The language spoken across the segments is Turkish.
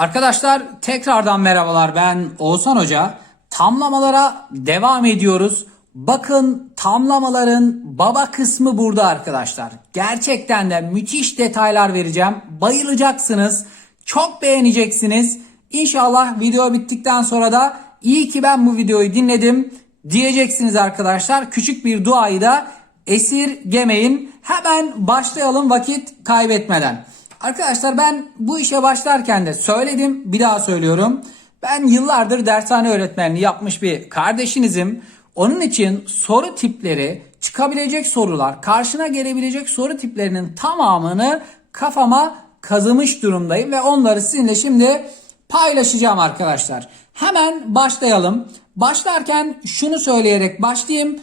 Arkadaşlar tekrardan merhabalar ben Oğuzhan Hoca. Tamlamalara devam ediyoruz. Bakın tamlamaların baba kısmı burada arkadaşlar. Gerçekten de müthiş detaylar vereceğim. Bayılacaksınız. Çok beğeneceksiniz. İnşallah video bittikten sonra da iyi ki ben bu videoyu dinledim diyeceksiniz arkadaşlar. Küçük bir duayı da esirgemeyin. Hemen başlayalım vakit kaybetmeden. Arkadaşlar ben bu işe başlarken de söyledim bir daha söylüyorum. Ben yıllardır dershane öğretmenliği yapmış bir kardeşinizim. Onun için soru tipleri, çıkabilecek sorular, karşına gelebilecek soru tiplerinin tamamını kafama kazımış durumdayım ve onları sizinle şimdi paylaşacağım arkadaşlar. Hemen başlayalım. Başlarken şunu söyleyerek başlayayım.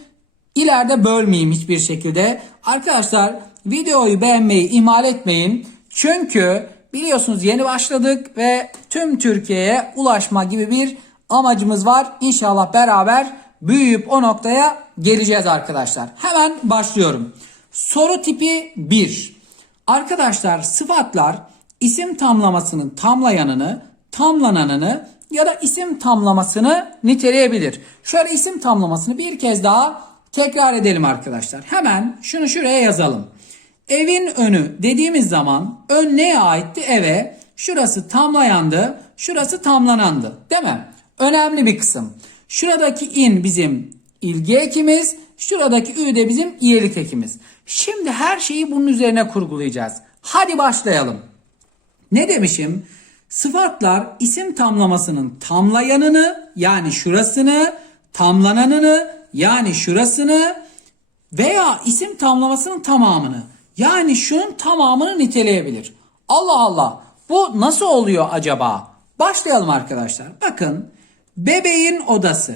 İleride bölmeyeyim hiçbir şekilde. Arkadaşlar videoyu beğenmeyi ihmal etmeyin. Çünkü biliyorsunuz yeni başladık ve tüm Türkiye'ye ulaşma gibi bir amacımız var. İnşallah beraber büyüyüp o noktaya geleceğiz arkadaşlar. Hemen başlıyorum. Soru tipi 1. Arkadaşlar sıfatlar isim tamlamasının tamlayanını, tamlananını ya da isim tamlamasını niteleyebilir. Şöyle isim tamlamasını bir kez daha tekrar edelim arkadaşlar. Hemen şunu şuraya yazalım. Evin önü dediğimiz zaman ön neye aitti? Eve. Şurası tamlayandı, şurası tamlanandı. Değil mi? Önemli bir kısım. Şuradaki in bizim ilgi ekimiz, şuradaki ü de bizim iyilik ekimiz. Şimdi her şeyi bunun üzerine kurgulayacağız. Hadi başlayalım. Ne demişim? Sıfatlar isim tamlamasının tamlayanını yani şurasını, tamlananını yani şurasını veya isim tamlamasının tamamını yani şunun tamamını niteleyebilir. Allah Allah bu nasıl oluyor acaba? Başlayalım arkadaşlar. Bakın bebeğin odası.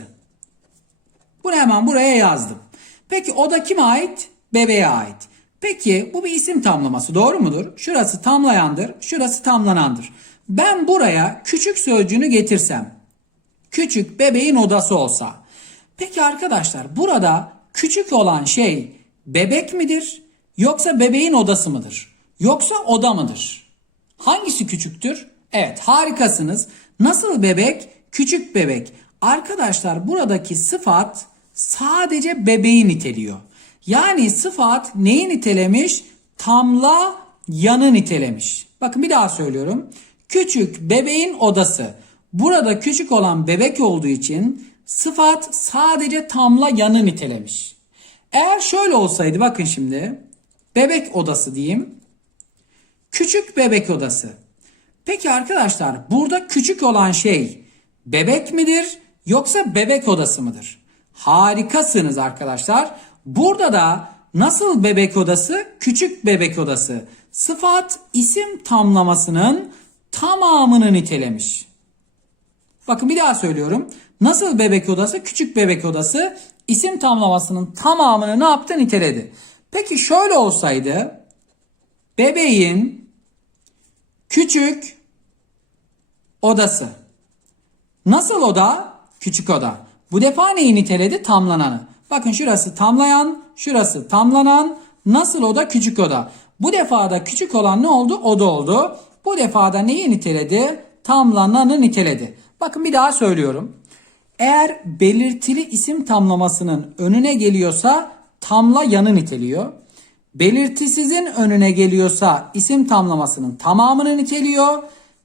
Bunu hemen buraya yazdım. Peki oda kime ait? Bebeğe ait. Peki bu bir isim tamlaması doğru mudur? Şurası tamlayandır, şurası tamlanandır. Ben buraya küçük sözcüğünü getirsem, küçük bebeğin odası olsa. Peki arkadaşlar burada küçük olan şey bebek midir yoksa bebeğin odası mıdır? Yoksa oda mıdır? Hangisi küçüktür? Evet harikasınız. Nasıl bebek? Küçük bebek. Arkadaşlar buradaki sıfat sadece bebeği niteliyor. Yani sıfat neyi nitelemiş? Tamla yanı nitelemiş. Bakın bir daha söylüyorum. Küçük bebeğin odası. Burada küçük olan bebek olduğu için sıfat sadece tamla yanı nitelemiş. Eğer şöyle olsaydı bakın şimdi. Bebek odası diyeyim. Küçük bebek odası. Peki arkadaşlar burada küçük olan şey bebek midir yoksa bebek odası mıdır? Harikasınız arkadaşlar. Burada da nasıl bebek odası? Küçük bebek odası. Sıfat isim tamlamasının tamamını nitelemiş. Bakın bir daha söylüyorum. Nasıl bebek odası? Küçük bebek odası isim tamlamasının tamamını ne yaptı? Niteledi. Peki şöyle olsaydı bebeğin küçük odası. Nasıl oda? Küçük oda. Bu defa neyi niteledi? Tamlananı. Bakın şurası tamlayan, şurası tamlanan. Nasıl oda? Küçük oda. Bu defada küçük olan ne oldu? Oda oldu. Bu defada neyi niteledi? Tamlananı niteledi. Bakın bir daha söylüyorum. Eğer belirtili isim tamlamasının önüne geliyorsa tamla yanı niteliyor. Belirtisizin önüne geliyorsa isim tamlamasının tamamını niteliyor.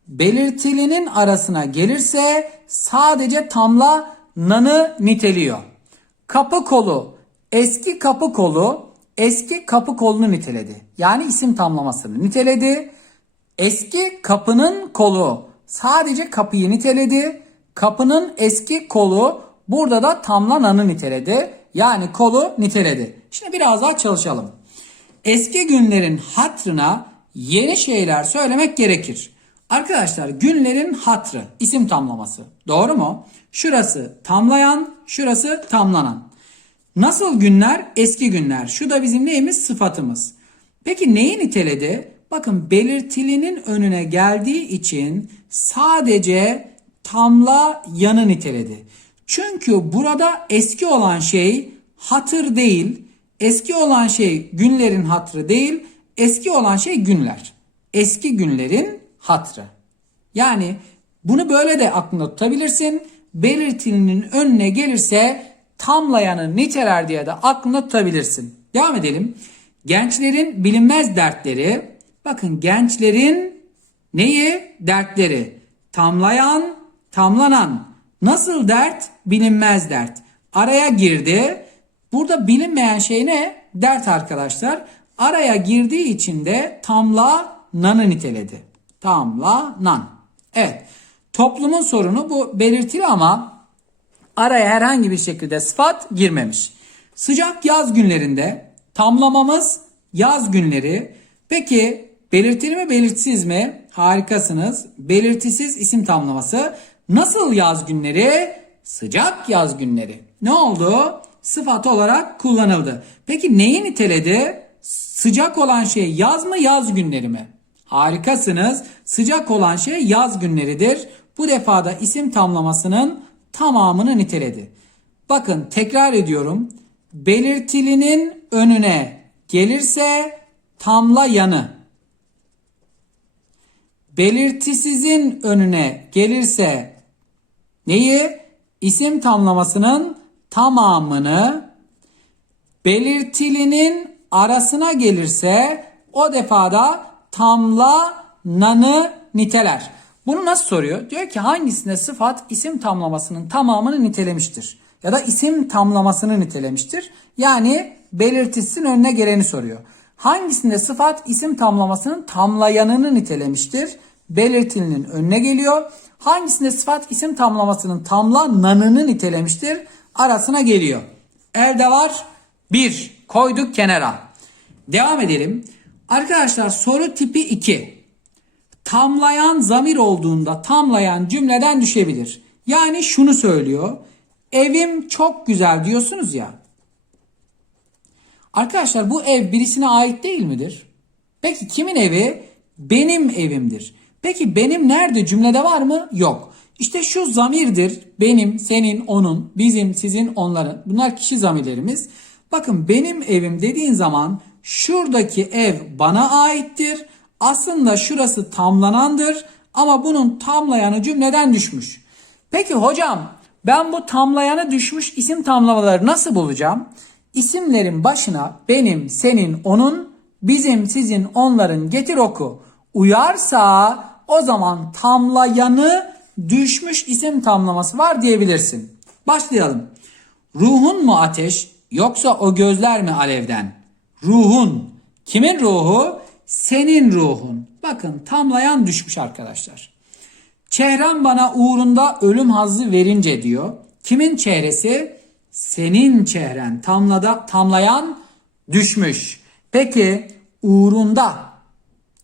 Belirtilinin arasına gelirse sadece tamla nanı niteliyor. Kapı kolu, eski kapı kolu, eski kapı kolunu niteledi. Yani isim tamlamasını niteledi. Eski kapının kolu sadece kapıyı niteledi. Kapının eski kolu burada da tamlananı niteledi. Yani kolu niteledi. Şimdi biraz daha çalışalım. Eski günlerin hatrına yeni şeyler söylemek gerekir. Arkadaşlar günlerin hatrı isim tamlaması. Doğru mu? Şurası tamlayan, şurası tamlanan. Nasıl günler? Eski günler. Şu da bizim neyimiz? Sıfatımız. Peki neyi niteledi? Bakın belirtilinin önüne geldiği için sadece tamla yanı niteledi. Çünkü burada eski olan şey hatır değil. Eski olan şey günlerin hatrı değil. Eski olan şey günler. Eski günlerin hatrı. Yani bunu böyle de aklında tutabilirsin. Belirtilinin önüne gelirse tamlayanı niteler diye de aklında tutabilirsin. Devam edelim. Gençlerin bilinmez dertleri. Bakın gençlerin neyi? Dertleri. Tamlayan, tamlanan. Nasıl dert? Bilinmez dert. Araya girdi. Burada bilinmeyen şey ne? Dert arkadaşlar. Araya girdiği için de tamlananı niteledi. Tamlanan. Evet. Toplumun sorunu bu belirtili ama araya herhangi bir şekilde sıfat girmemiş. Sıcak yaz günlerinde tamlamamız yaz günleri. Peki belirtili mi belirtisiz mi? Harikasınız. Belirtisiz isim tamlaması. Nasıl yaz günleri? Sıcak yaz günleri. Ne oldu? Sıfat olarak kullanıldı. Peki neyi niteledi? Sıcak olan şey yaz mı yaz günleri mi? Harikasınız. Sıcak olan şey yaz günleridir. Bu defada isim tamlamasının tamamını niteledi. Bakın tekrar ediyorum. Belirtilinin önüne gelirse tamlayanı. Belirtisizin önüne gelirse neyi? İsim tamlamasının tamamını belirtilinin arasına gelirse o defada tamlananı niteler. Bunu nasıl soruyor? Diyor ki hangisinde sıfat isim tamlamasının tamamını nitelemiştir? Ya da isim tamlamasını nitelemiştir? Yani belirtisinin önüne geleni soruyor. Hangisinde sıfat isim tamlamasının tamlayanını nitelemiştir? Belirtilinin önüne geliyor. Hangisinde sıfat isim tamlamasının tamlananını nitelemiştir? Arasına geliyor. Elde var 1. Koyduk kenara. Devam edelim. Arkadaşlar soru tipi 2. Tamlayan zamir olduğunda tamlayan cümleden düşebilir. Yani şunu söylüyor. Evim çok güzel diyorsunuz ya. Arkadaşlar bu ev birisine ait değil midir? Peki kimin evi? Benim evimdir. Peki benim nerede cümlede var mı? Yok. İşte şu zamirdir. Benim, senin, onun, bizim, sizin, onların. Bunlar kişi zamirlerimiz. Bakın benim evim dediğin zaman şuradaki ev bana aittir. Aslında şurası tamlanandır ama bunun tamlayanı cümleden düşmüş. Peki hocam ben bu tamlayanı düşmüş isim tamlamaları nasıl bulacağım? İsimlerin başına benim, senin, onun, bizim, sizin, onların getir oku uyarsa o zaman tamlayanı düşmüş isim tamlaması var diyebilirsin. Başlayalım. Ruhun mu ateş yoksa o gözler mi alevden? Ruhun. Kimin ruhu? Senin ruhun. Bakın tamlayan düşmüş arkadaşlar. Çehrem bana uğrunda ölüm hazzı verince diyor. Kimin çehresi? Senin çehren. Tamlada, tamlayan düşmüş. Peki uğrunda.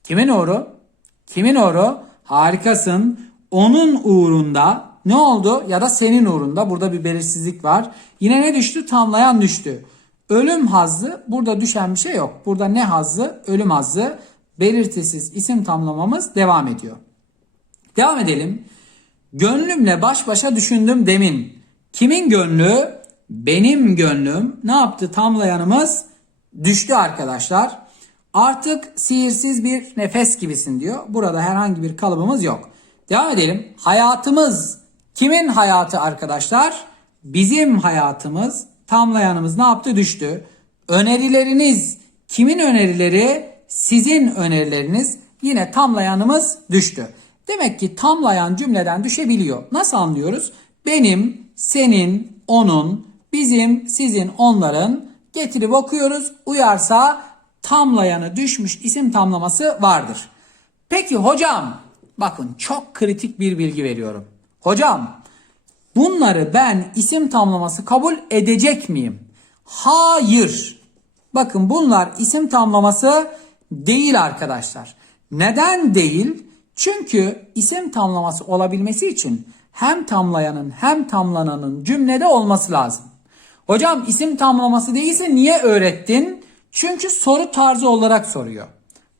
Kimin uğru? Kimin uğru? Harikasın. Onun uğrunda ne oldu? Ya da senin uğrunda. Burada bir belirsizlik var. Yine ne düştü? Tamlayan düştü. Ölüm hazzı burada düşen bir şey yok. Burada ne hazzı? Ölüm hazzı. Belirtisiz isim tamlamamız devam ediyor. Devam edelim. Gönlümle baş başa düşündüm demin. Kimin gönlü? Benim gönlüm. Ne yaptı tamlayanımız? Düştü arkadaşlar. Artık sihirsiz bir nefes gibisin diyor. Burada herhangi bir kalıbımız yok. Devam edelim. Hayatımız. Kimin hayatı arkadaşlar? Bizim hayatımız. Tamlayanımız ne yaptı? Düştü. Önerileriniz. Kimin önerileri? Sizin önerileriniz. Yine tamlayanımız düştü. Demek ki tamlayan cümleden düşebiliyor. Nasıl anlıyoruz? Benim, senin, onun, bizim, sizin, onların getirip okuyoruz. Uyarsa tamlayanı düşmüş isim tamlaması vardır. Peki hocam bakın çok kritik bir bilgi veriyorum. Hocam bunları ben isim tamlaması kabul edecek miyim? Hayır. Bakın bunlar isim tamlaması değil arkadaşlar. Neden değil? Çünkü isim tamlaması olabilmesi için hem tamlayanın hem tamlananın cümlede olması lazım. Hocam isim tamlaması değilse niye öğrettin? Çünkü soru tarzı olarak soruyor.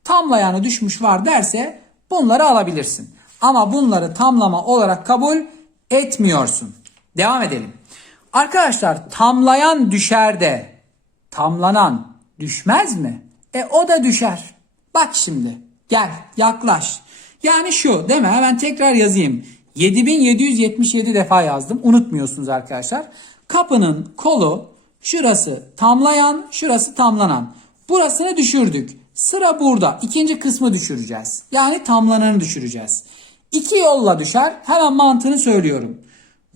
Tamlayanı düşmüş var derse bunları alabilirsin. Ama bunları tamlama olarak kabul etmiyorsun. Devam edelim. Arkadaşlar tamlayan düşer de tamlanan düşmez mi? E o da düşer. Bak şimdi gel yaklaş. Yani şu değil mi? Hemen tekrar yazayım. 7777 defa yazdım. Unutmuyorsunuz arkadaşlar. Kapının kolu şurası tamlayan, şurası tamlanan. Burasını düşürdük. Sıra burada. İkinci kısmı düşüreceğiz. Yani tamlananı düşüreceğiz. İki yolla düşer. Hemen mantığını söylüyorum.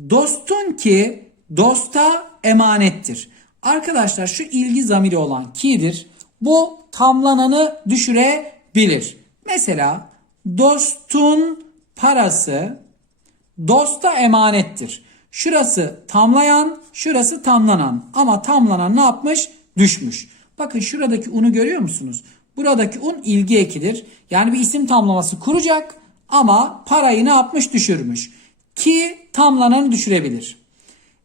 Dostun ki dosta emanettir. Arkadaşlar şu ilgi zamiri olan ki'dir. Bu tamlananı düşürebilir. Mesela dostun parası dosta emanettir. Şurası tamlayan, şurası tamlanan. Ama tamlanan ne yapmış? Düşmüş. Bakın şuradaki unu görüyor musunuz? Buradaki un ilgi ekidir. Yani bir isim tamlaması kuracak ama parayı ne yapmış? Düşürmüş. Ki tamlananı düşürebilir.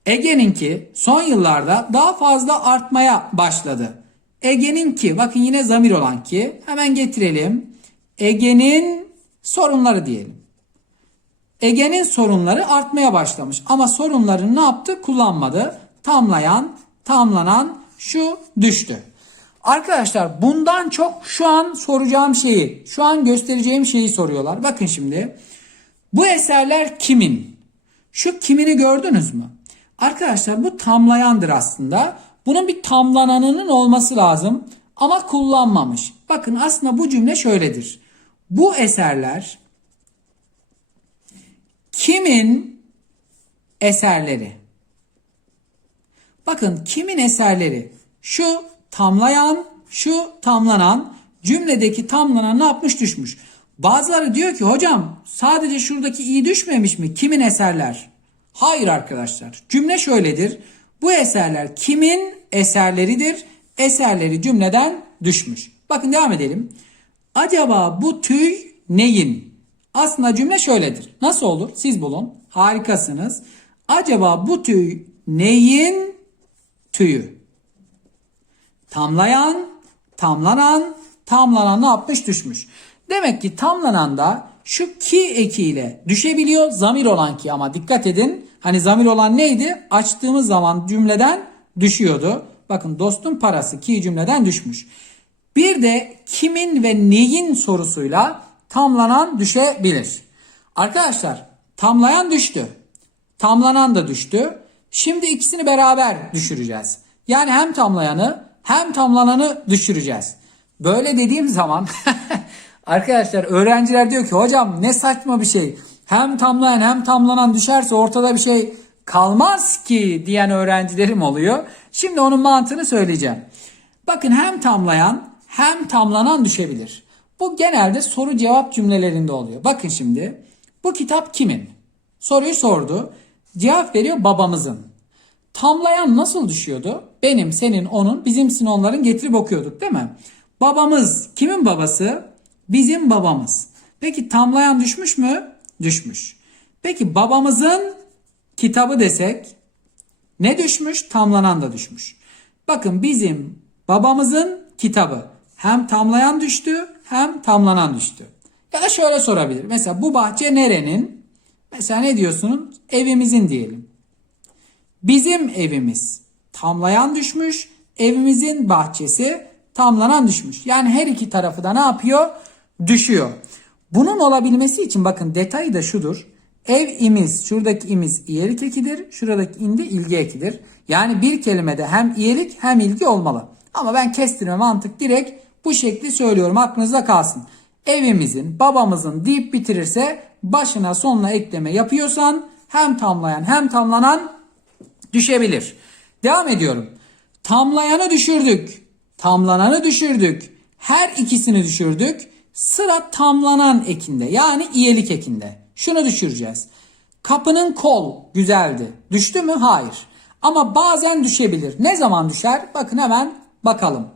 Ege'ninki son yıllarda daha fazla artmaya başladı. Ege'ninki bakın yine zamir olan ki hemen getirelim. Ege'nin sorunları diyelim. Ege'nin sorunları artmaya başlamış ama sorunlarını ne yaptı? Kullanmadı. Tamlayan, tamlanan şu düştü. Arkadaşlar bundan çok şu an soracağım şeyi, şu an göstereceğim şeyi soruyorlar. Bakın şimdi. Bu eserler kimin? Şu kimini gördünüz mü? Arkadaşlar bu tamlayandır aslında. Bunun bir tamlananının olması lazım ama kullanmamış. Bakın aslında bu cümle şöyledir. Bu eserler kimin eserleri? Bakın kimin eserleri? Şu tamlayan, şu tamlanan cümledeki tamlanan ne yapmış düşmüş. Bazıları diyor ki hocam sadece şuradaki iyi düşmemiş mi? Kimin eserler? Hayır arkadaşlar. Cümle şöyledir. Bu eserler kimin eserleridir? Eserleri cümleden düşmüş. Bakın devam edelim. Acaba bu tüy neyin? Aslında cümle şöyledir. Nasıl olur? Siz bulun. Harikasınız. Acaba bu tüy neyin tüyü? Tamlayan, tamlanan, tamlanan ne yapmış düşmüş. Demek ki tamlanan da şu ki ekiyle düşebiliyor. Zamir olan ki ama dikkat edin. Hani zamir olan neydi? Açtığımız zaman cümleden düşüyordu. Bakın dostun parası ki cümleden düşmüş. Bir de kimin ve neyin sorusuyla tamlanan düşebilir. Arkadaşlar tamlayan düştü. Tamlanan da düştü. Şimdi ikisini beraber düşüreceğiz. Yani hem tamlayanı hem tamlananı düşüreceğiz. Böyle dediğim zaman arkadaşlar öğrenciler diyor ki hocam ne saçma bir şey. Hem tamlayan hem tamlanan düşerse ortada bir şey kalmaz ki diyen öğrencilerim oluyor. Şimdi onun mantığını söyleyeceğim. Bakın hem tamlayan hem tamlanan düşebilir. Bu genelde soru cevap cümlelerinde oluyor. Bakın şimdi bu kitap kimin? Soruyu sordu. Cevap veriyor babamızın. Tamlayan nasıl düşüyordu? Benim, senin, onun, bizimsin onların getirip okuyorduk değil mi? Babamız kimin babası? Bizim babamız. Peki tamlayan düşmüş mü? Düşmüş. Peki babamızın kitabı desek ne düşmüş? Tamlanan da düşmüş. Bakın bizim babamızın kitabı hem tamlayan düştü hem tamlanan düştü. Ya da şöyle sorabilir. Mesela bu bahçe nerenin? Mesela ne diyorsunuz? Evimizin diyelim. Bizim evimiz tamlayan düşmüş, evimizin bahçesi tamlanan düşmüş. Yani her iki tarafı da ne yapıyor? Düşüyor. Bunun olabilmesi için bakın detayı da şudur. Ev imiz, şuradaki imiz iyelik ekidir, şuradaki indi ilgi ekidir. Yani bir kelimede hem iyelik hem ilgi olmalı. Ama ben kestirme mantık direkt bu şekli söylüyorum aklınızda kalsın. Evimizin, babamızın deyip bitirirse başına sonuna ekleme yapıyorsan hem tamlayan hem tamlanan düşebilir. Devam ediyorum. Tamlayanı düşürdük. Tamlananı düşürdük. Her ikisini düşürdük. Sıra tamlanan ekinde yani iyelik ekinde. Şunu düşüreceğiz. Kapının kol güzeldi. Düştü mü? Hayır. Ama bazen düşebilir. Ne zaman düşer? Bakın hemen bakalım.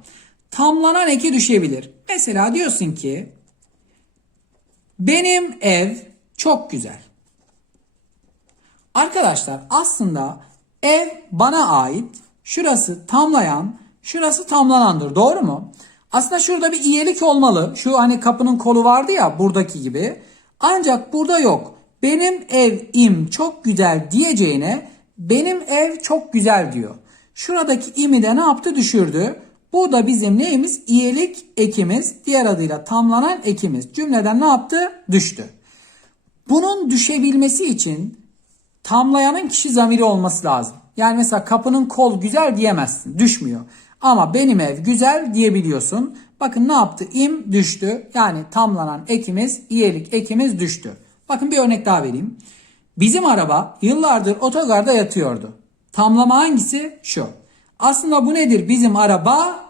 Tamlanan eki düşebilir. Mesela diyorsun ki benim ev çok güzel. Arkadaşlar aslında ev bana ait. Şurası tamlayan, şurası tamlanandır. Doğru mu? Aslında şurada bir iyilik olmalı. Şu hani kapının kolu vardı ya buradaki gibi. Ancak burada yok. Benim evim çok güzel diyeceğine benim ev çok güzel diyor. Şuradaki imi de ne yaptı? Düşürdü. Bu da bizim neyimiz? İyelik ekimiz. Diğer adıyla tamlanan ekimiz. Cümleden ne yaptı? Düştü. Bunun düşebilmesi için tamlayanın kişi zamiri olması lazım. Yani mesela kapının kol güzel diyemezsin. Düşmüyor. Ama benim ev güzel diyebiliyorsun. Bakın ne yaptı? İm düştü. Yani tamlanan ekimiz, iyelik ekimiz düştü. Bakın bir örnek daha vereyim. Bizim araba yıllardır otogarda yatıyordu. Tamlama hangisi? Şu. Aslında bu nedir? Bizim araba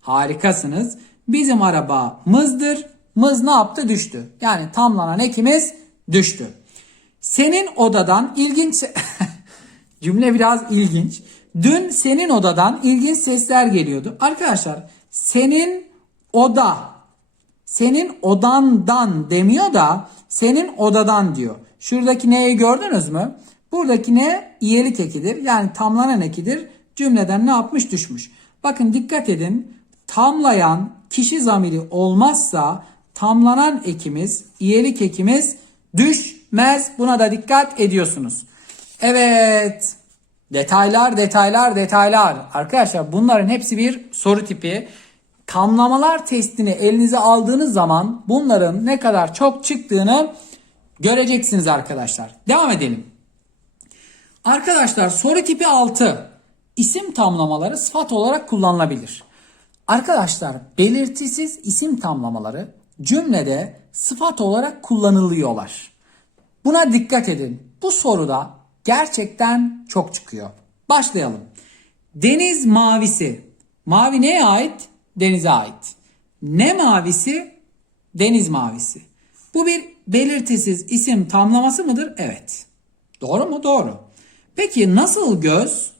harikasınız. Bizim arabamızdır. Mız ne yaptı? Düştü. Yani tamlanan ekimiz düştü. Senin odadan ilginç cümle biraz ilginç. Dün senin odadan ilginç sesler geliyordu. Arkadaşlar senin oda senin odandan demiyor da senin odadan diyor. Şuradaki neyi gördünüz mü? Buradaki ne? İyelik ekidir. Yani tamlanan ekidir. Cümleden ne yapmış? Düşmüş. Bakın dikkat edin. Tamlayan kişi zamiri olmazsa tamlanan ekimiz, iyelik ekimiz düşmez. Buna da dikkat ediyorsunuz. Evet. Detaylar, detaylar, detaylar. Arkadaşlar bunların hepsi bir soru tipi. Tamlamalar testini elinize aldığınız zaman bunların ne kadar çok çıktığını göreceksiniz arkadaşlar. Devam edelim. Arkadaşlar soru tipi 6. İsim tamlamaları sıfat olarak kullanılabilir. Arkadaşlar belirtisiz isim tamlamaları cümlede sıfat olarak kullanılıyorlar. Buna dikkat edin. Bu soruda gerçekten çok çıkıyor. Başlayalım. Deniz mavisi. Mavi neye ait? Denize ait. Ne mavisi? Deniz mavisi. Bu bir belirtisiz isim tamlaması mıdır? Evet. Doğru mu? Doğru. Peki nasıl göz?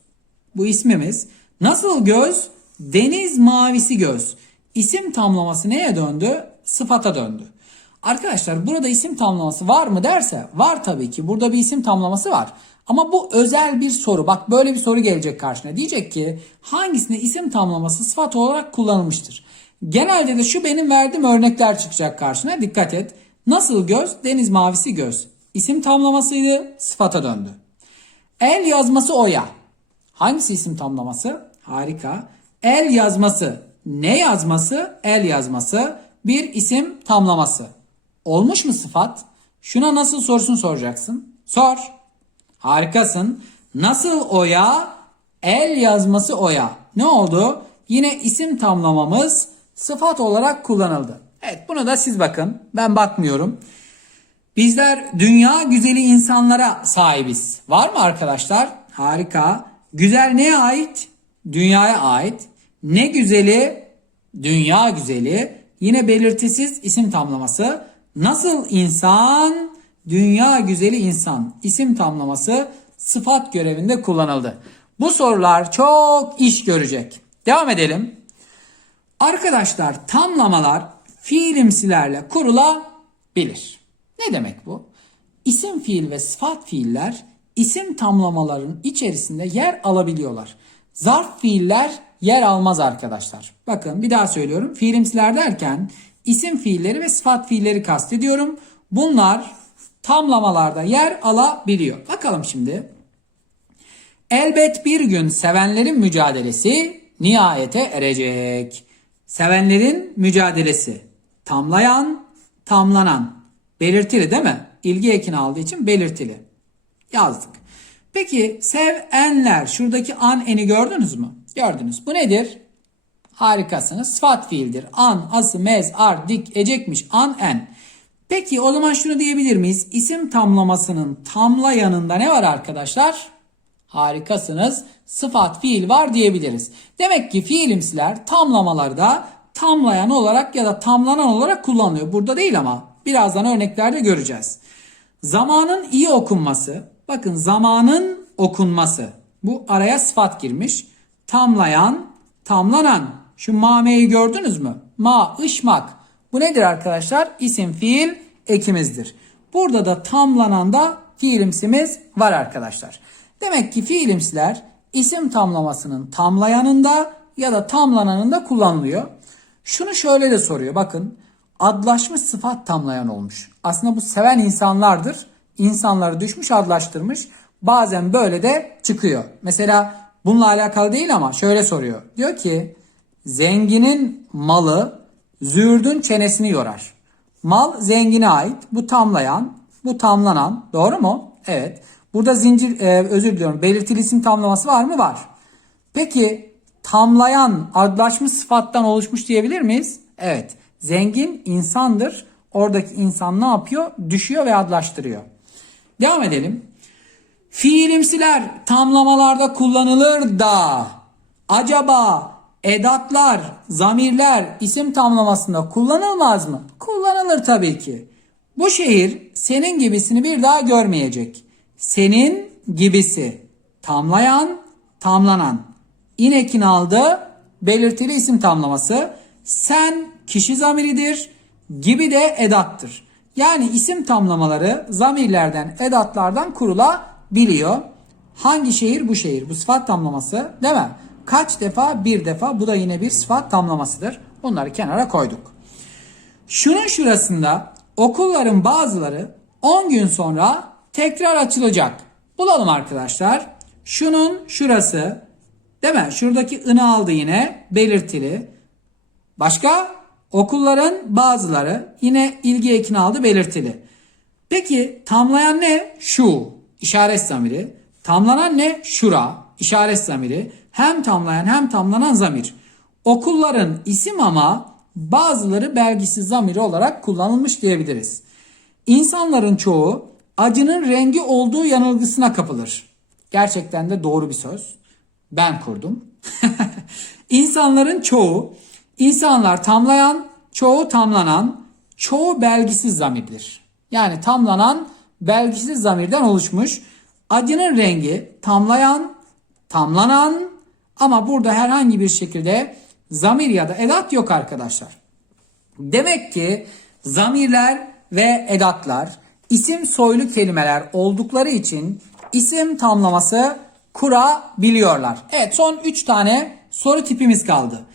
Bu ismimiz. Nasıl göz? Deniz mavisi göz. İsim tamlaması neye döndü? Sıfata döndü. Arkadaşlar burada isim tamlaması var mı derse var tabii ki. Burada bir isim tamlaması var. Ama bu özel bir soru. Bak böyle bir soru gelecek karşına. Diyecek ki hangisinde isim tamlaması sıfat olarak kullanılmıştır? Genelde de şu benim verdiğim örnekler çıkacak karşına. Dikkat et. Nasıl göz? Deniz mavisi göz. İsim tamlamasıydı. Sıfata döndü. El yazması oya. Hangisi isim tamlaması? Harika. El yazması. Ne yazması? El yazması. Bir isim tamlaması. Olmuş mu sıfat? Şuna nasıl sorsun soracaksın. Sor. Harikasın. Nasıl oya? El yazması oya. Ne oldu? Yine isim tamlamamız sıfat olarak kullanıldı. Evet bunu da siz bakın. Ben bakmıyorum. Bizler dünya güzeli insanlara sahibiz. Var mı arkadaşlar? Harika. Güzel neye ait? Dünyaya ait. Ne güzeli? Dünya güzeli. Yine belirtisiz isim tamlaması. Nasıl insan? Dünya güzeli insan. İsim tamlaması sıfat görevinde kullanıldı. Bu sorular çok iş görecek. Devam edelim. Arkadaşlar tamlamalar fiilimsilerle kurulabilir. Ne demek bu? İsim fiil ve sıfat fiiller isim tamlamaların içerisinde yer alabiliyorlar. Zarf fiiller yer almaz arkadaşlar. Bakın bir daha söylüyorum. Fiilimsiler derken isim fiilleri ve sıfat fiilleri kastediyorum. Bunlar tamlamalarda yer alabiliyor. Bakalım şimdi. Elbet bir gün sevenlerin mücadelesi nihayete erecek. Sevenlerin mücadelesi. Tamlayan, tamlanan. Belirtili değil mi? İlgi ekini aldığı için belirtili. Yazdık. Peki sevenler şuradaki an eni gördünüz mü? Gördünüz. Bu nedir? Harikasınız. Sıfat fiildir. An, ası, mez, ar, dik, ecekmiş. An, en. Peki o zaman şunu diyebilir miyiz? İsim tamlamasının tamlayanında ne var arkadaşlar? Harikasınız. Sıfat fiil var diyebiliriz. Demek ki fiilimsiler tamlamalarda tamlayan olarak ya da tamlanan olarak kullanılıyor. Burada değil ama birazdan örneklerde göreceğiz. Zamanın iyi okunması. Bakın zamanın okunması. Bu araya sıfat girmiş. Tamlayan, tamlanan. Şu mameyi gördünüz mü? Ma, ışmak. Bu nedir arkadaşlar? İsim fiil ekimizdir. Burada da tamlanan da fiilimsimiz var arkadaşlar. Demek ki fiilimsiler isim tamlamasının tamlayanında ya da tamlananında kullanılıyor. Şunu şöyle de soruyor bakın. Adlaşmış sıfat tamlayan olmuş. Aslında bu seven insanlardır. İnsanları düşmüş adlaştırmış. Bazen böyle de çıkıyor. Mesela bununla alakalı değil ama şöyle soruyor. Diyor ki Zenginin malı züğürdün çenesini yorar. Mal zengine ait. Bu tamlayan, bu tamlanan. Doğru mu? Evet. Burada zincir, e, özür diliyorum. Belirtili isim tamlaması var mı? Var. Peki tamlayan adlaşmış sıfattan oluşmuş diyebilir miyiz? Evet. Zengin insandır. Oradaki insan ne yapıyor? Düşüyor ve adlaştırıyor. Devam edelim. Fiilimsiler tamlamalarda kullanılır da acaba edatlar, zamirler isim tamlamasında kullanılmaz mı? Kullanılır tabii ki. Bu şehir senin gibisini bir daha görmeyecek. Senin gibisi. Tamlayan, tamlanan. İnekin aldı belirtili isim tamlaması. Sen kişi zamiridir. Gibi de edattır. Yani isim tamlamaları zamirlerden, edatlardan kurulabiliyor. Hangi şehir bu şehir? Bu sıfat tamlaması değil mi? Kaç defa? Bir defa. Bu da yine bir sıfat tamlamasıdır. Bunları kenara koyduk. Şunun şurasında okulların bazıları 10 gün sonra tekrar açılacak. Bulalım arkadaşlar. Şunun şurası değil mi? Şuradaki ını aldı yine belirtili. Başka? Okulların bazıları yine ilgi ekini aldı belirtili. Peki tamlayan ne? Şu işaret zamiri. Tamlanan ne? Şura işaret zamiri. Hem tamlayan hem tamlanan zamir. Okulların isim ama bazıları belgisiz zamiri olarak kullanılmış diyebiliriz. İnsanların çoğu acının rengi olduğu yanılgısına kapılır. Gerçekten de doğru bir söz. Ben kurdum. İnsanların çoğu, insanlar tamlayan, çoğu tamlanan, çoğu belgisiz zamirdir. Yani tamlanan belgisiz zamirden oluşmuş. Acının rengi tamlayan, tamlanan ama burada herhangi bir şekilde zamir ya da edat yok arkadaşlar. Demek ki zamirler ve edatlar isim soylu kelimeler oldukları için isim tamlaması kurabiliyorlar. Evet son 3 tane soru tipimiz kaldı.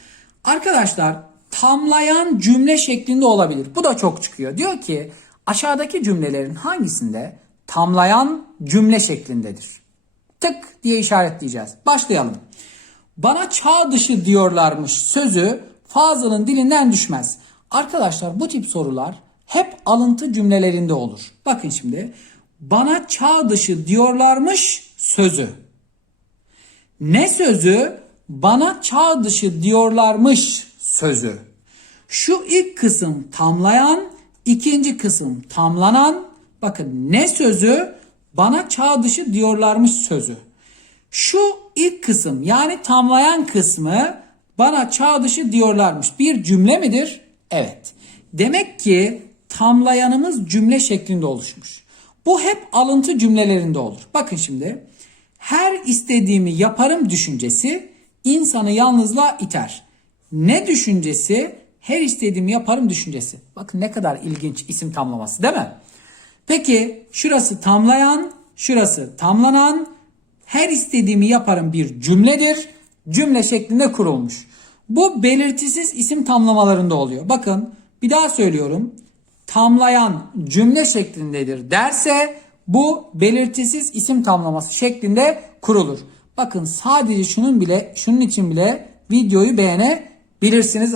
Arkadaşlar tamlayan cümle şeklinde olabilir. Bu da çok çıkıyor. Diyor ki aşağıdaki cümlelerin hangisinde tamlayan cümle şeklindedir? Tık diye işaretleyeceğiz. Başlayalım. Bana çağ dışı diyorlarmış sözü Fazıl'ın dilinden düşmez. Arkadaşlar bu tip sorular hep alıntı cümlelerinde olur. Bakın şimdi. Bana çağ dışı diyorlarmış sözü. Ne sözü? Bana çağ dışı diyorlarmış sözü. Şu ilk kısım tamlayan, ikinci kısım tamlanan. Bakın ne sözü? Bana çağ dışı diyorlarmış sözü. Şu ilk kısım yani tamlayan kısmı bana çağ dışı diyorlarmış. Bir cümle midir? Evet. Demek ki tamlayanımız cümle şeklinde oluşmuş. Bu hep alıntı cümlelerinde olur. Bakın şimdi. Her istediğimi yaparım düşüncesi insanı yalnızlığa iter. Ne düşüncesi? Her istediğimi yaparım düşüncesi. Bakın ne kadar ilginç isim tamlaması değil mi? Peki şurası tamlayan, şurası tamlanan, her istediğimi yaparım bir cümledir. Cümle şeklinde kurulmuş. Bu belirtisiz isim tamlamalarında oluyor. Bakın bir daha söylüyorum. Tamlayan cümle şeklindedir derse bu belirtisiz isim tamlaması şeklinde kurulur. Bakın sadece şunun bile şunun için bile videoyu beğenebilirsiniz.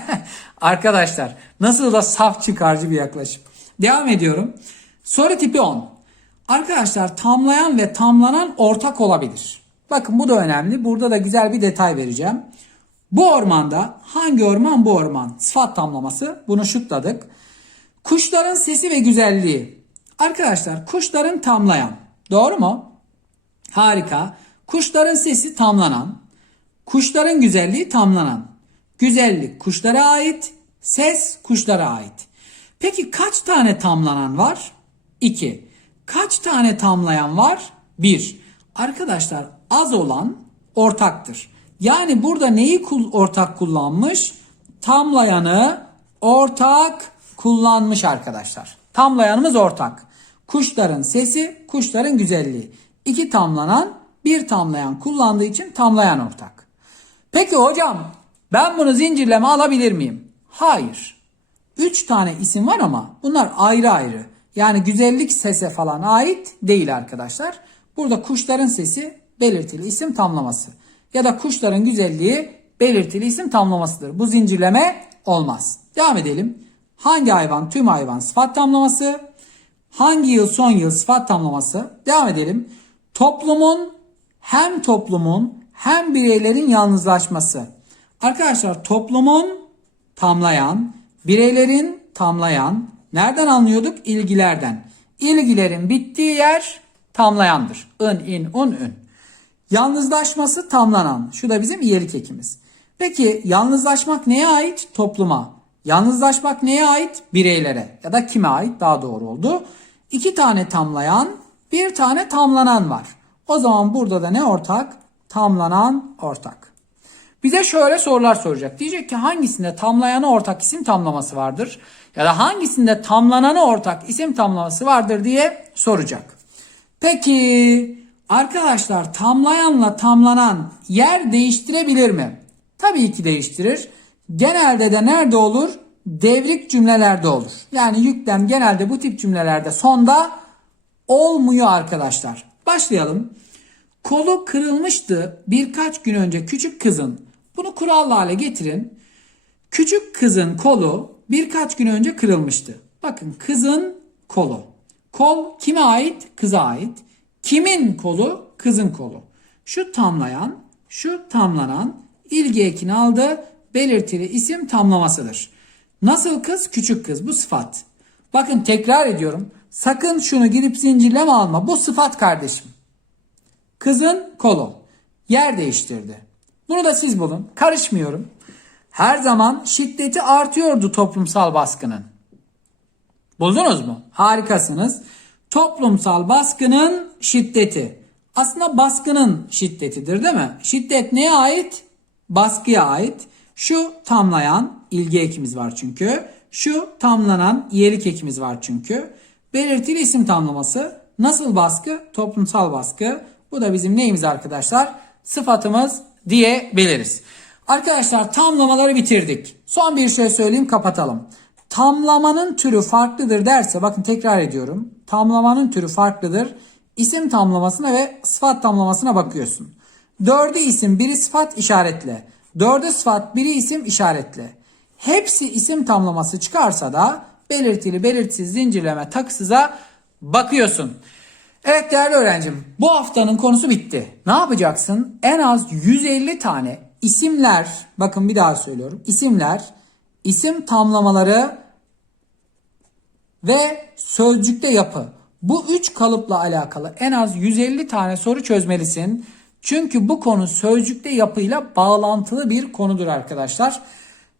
Arkadaşlar nasıl da saf çıkarcı bir yaklaşım. Devam ediyorum. Soru tipi 10. Arkadaşlar tamlayan ve tamlanan ortak olabilir. Bakın bu da önemli. Burada da güzel bir detay vereceğim. Bu ormanda hangi orman bu orman? Sıfat tamlaması. Bunu şıkladık. Kuşların sesi ve güzelliği. Arkadaşlar kuşların tamlayan. Doğru mu? Harika. Kuşların sesi tamlanan. Kuşların güzelliği tamlanan. Güzellik kuşlara ait. Ses kuşlara ait. Peki kaç tane tamlanan var? 2. Kaç tane tamlayan var? 1. Arkadaşlar az olan ortaktır. Yani burada neyi ortak kullanmış? Tamlayanı ortak kullanmış arkadaşlar. Tamlayanımız ortak. Kuşların sesi, kuşların güzelliği. İki tamlanan, bir tamlayan kullandığı için tamlayan ortak. Peki hocam ben bunu zincirleme alabilir miyim? Hayır. Üç tane isim var ama bunlar ayrı ayrı. Yani güzellik sese falan ait değil arkadaşlar. Burada kuşların sesi belirtili isim tamlaması. Ya da kuşların güzelliği belirtili isim tamlamasıdır. Bu zincirleme olmaz. Devam edelim. Hangi hayvan tüm hayvan sıfat tamlaması? Hangi yıl son yıl sıfat tamlaması? Devam edelim. Toplumun hem toplumun hem bireylerin yalnızlaşması. Arkadaşlar toplumun tamlayan, bireylerin tamlayan, nereden anlıyorduk? İlgilerden. İlgilerin bittiği yer tamlayandır. In, in, un, ün. Yalnızlaşması tamlanan. Şu da bizim iyilik ekimiz. Peki yalnızlaşmak neye ait? Topluma. Yalnızlaşmak neye ait? Bireylere. Ya da kime ait? Daha doğru oldu. İki tane tamlayan, bir tane tamlanan var. O zaman burada da ne ortak? Tamlanan ortak. Bize şöyle sorular soracak. Diyecek ki hangisinde tamlayanı ortak isim tamlaması vardır? Ya da hangisinde tamlananı ortak isim tamlaması vardır diye soracak. Peki arkadaşlar tamlayanla tamlanan yer değiştirebilir mi? Tabii ki değiştirir. Genelde de nerede olur? Devrik cümlelerde olur. Yani yüklem genelde bu tip cümlelerde sonda olmuyor arkadaşlar. Başlayalım. Kolu kırılmıştı birkaç gün önce küçük kızın. Bunu kurallı hale getirin. Küçük kızın kolu birkaç gün önce kırılmıştı. Bakın kızın kolu. Kol kime ait? Kıza ait. Kimin kolu? Kızın kolu. Şu tamlayan, şu tamlanan ilgi ekini aldı. Belirtili isim tamlamasıdır. Nasıl kız? Küçük kız. Bu sıfat. Bakın tekrar ediyorum. Sakın şunu girip zincirleme alma. Bu sıfat kardeşim. Kızın kolu. Yer değiştirdi. Bunu da siz bulun. Karışmıyorum. Her zaman şiddeti artıyordu toplumsal baskının. Buldunuz mu? Harikasınız. Toplumsal baskının şiddeti. Aslında baskının şiddetidir değil mi? Şiddet neye ait? Baskıya ait. Şu tamlayan ilgi ekimiz var çünkü. Şu tamlanan iyilik ekimiz var çünkü. Belirtili isim tamlaması. Nasıl baskı? Toplumsal baskı. Bu da bizim neyimiz arkadaşlar? Sıfatımız diyebiliriz. Arkadaşlar tamlamaları bitirdik. Son bir şey söyleyeyim kapatalım. Tamlamanın türü farklıdır derse bakın tekrar ediyorum. Tamlamanın türü farklıdır. İsim tamlamasına ve sıfat tamlamasına bakıyorsun. Dördü isim biri sıfat işaretle. Dördü sıfat biri isim işaretle. Hepsi isim tamlaması çıkarsa da belirtili belirtisiz zincirleme takısıza bakıyorsun. Evet değerli öğrencim bu haftanın konusu bitti. Ne yapacaksın? En az 150 tane isimler bakın bir daha söylüyorum. İsimler, isim tamlamaları ve sözcükte yapı. Bu üç kalıpla alakalı en az 150 tane soru çözmelisin. Çünkü bu konu sözcükte yapıyla bağlantılı bir konudur arkadaşlar.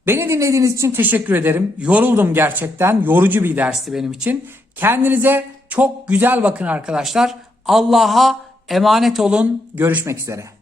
Beni dinlediğiniz için teşekkür ederim. Yoruldum gerçekten. Yorucu bir dersti benim için. Kendinize çok güzel bakın arkadaşlar. Allah'a emanet olun. Görüşmek üzere.